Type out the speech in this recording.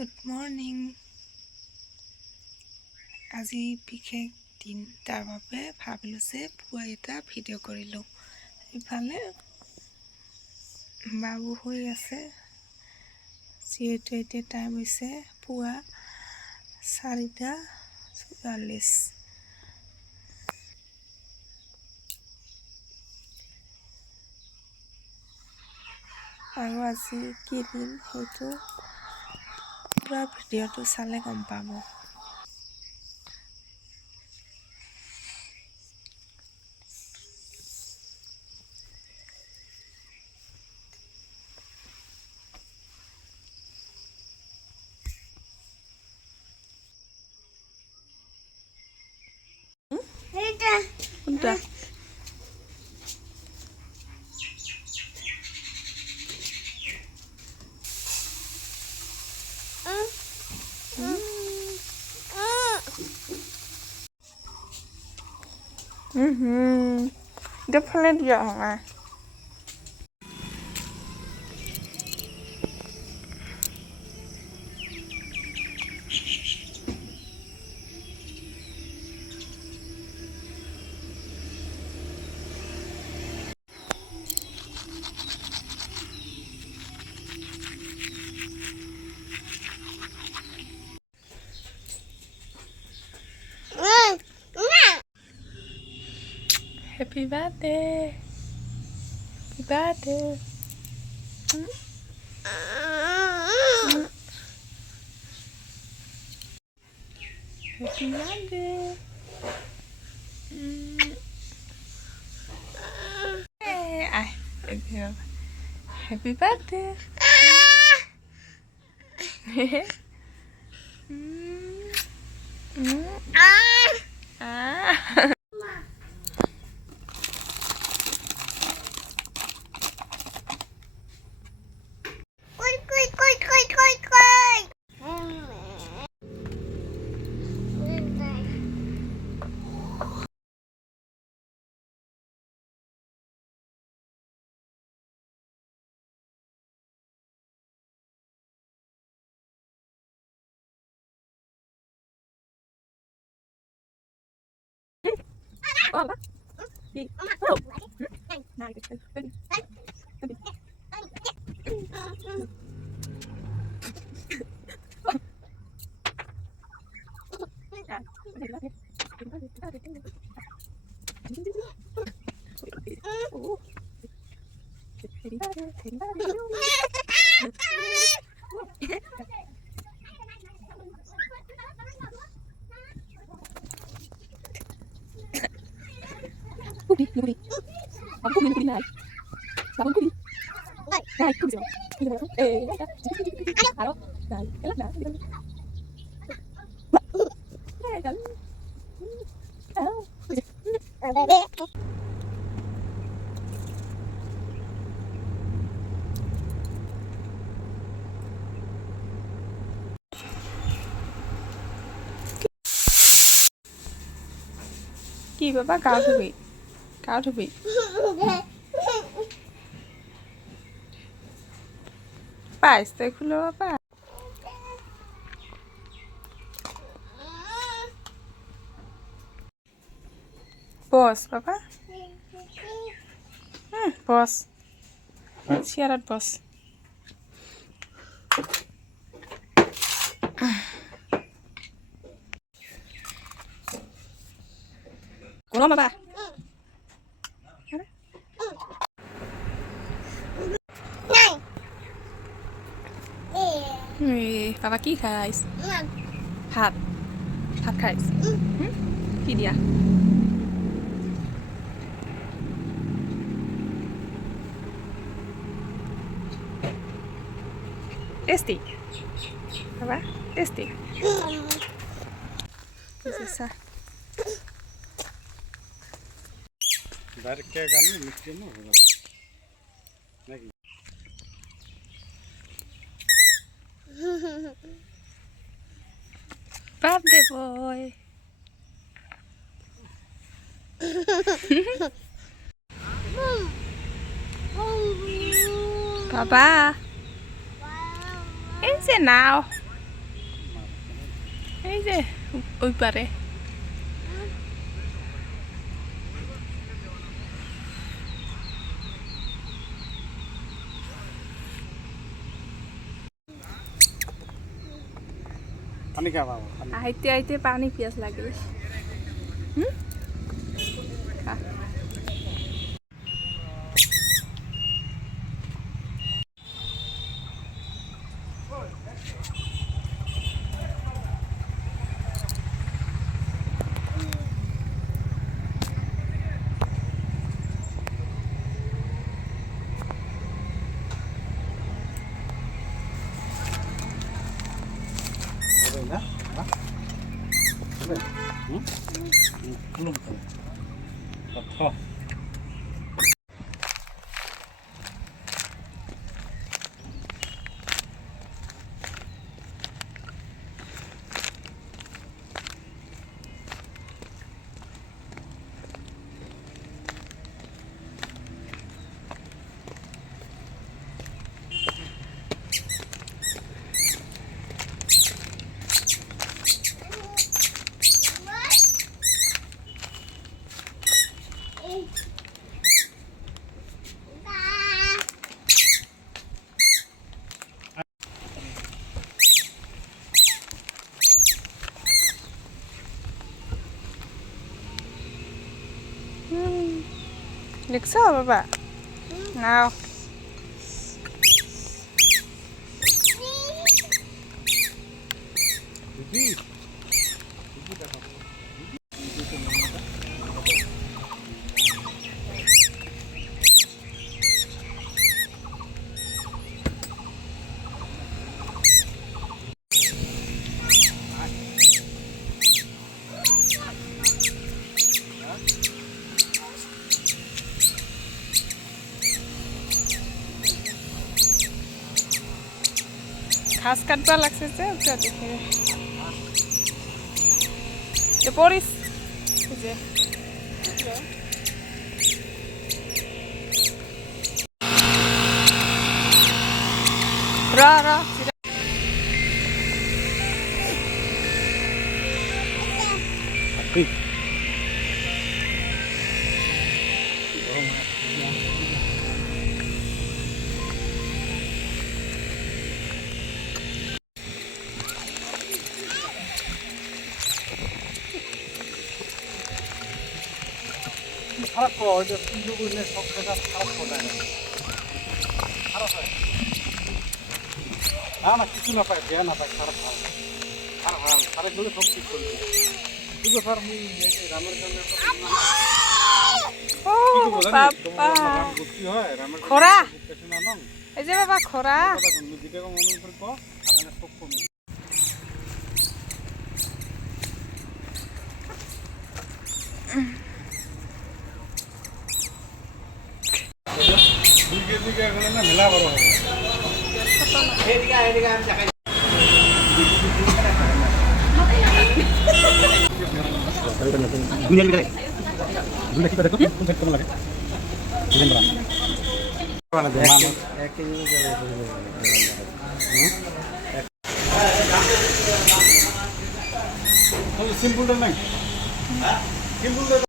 Good morning. আজি বিশেষ দিন, তাৰ বাবে ভাবিলোঁ যে পুৱা এটা ভিডিঅ' কৰিলোঁ। ইফালে বাবু শুই আছে, যিহেতু এতিয়া টাইম হৈছে পুৱা 4:44। আৰু আজি কি দিন সেইটো পুৰা ভিডিঅ'টো চালে গম পাব। কোনটা? Dia pernah dia nggak? Happy birthday. Happy birthday. Happy birthday. Happy birthday. Apa? Kubi. Aku kubi naik. Bangun kubi. Naik kubi. Halo. Naik. Elak dah. Ki baba cao thủy. Cao thủy. Phải sẽ khullo ba. Boss, Papa? Boss. Siarat boss. Kuno Papa. Papa কি খাইছ? ভাত ভাত খাইছ? কি দিয়া? Tasty Papa, tasty Bisa. Berke galu miski mo naকি Birthday boy. Papa. Is it now? এই যে ওই পারে পানি খা বাবা পানি আইতে আইতে পানি পিয়াস লাগে হুম খা। হবে না হ্যাঁ হবে কুলুম করে খ দেখছো বাবা নাও দিদি ঘাস কাটবা লাগছে যে ওটা দেখে এ পরিস এই যে রা রা ঠিক খারাপ করা হয় যে কিন্তু বুঝলে সব জায়গা খারাপ করা যায় না খারাপ হয় না না কিছু না পায় দেয়া না পায় খারাপ হয় খারাপ হয় খারাপ হলে সব ঠিক করবে কিন্তু স্যার আমি রামের জন্য ও বাবা বুদ্ধি হয় রামের খরা পেছনে নং এই যে বাবা খরা কথা শুন দিকে মনে করে কো কারণে সব কমে দিকে দিকে গেলে না মেলা বড় হবে দুনিয়ার ভিতরে দুনিয়া কি করে দেখো কোন কেমন লাগে দিলেন বড় মানে মানুষ এক কেজি করে সিম্পলটা নাই সিম্পল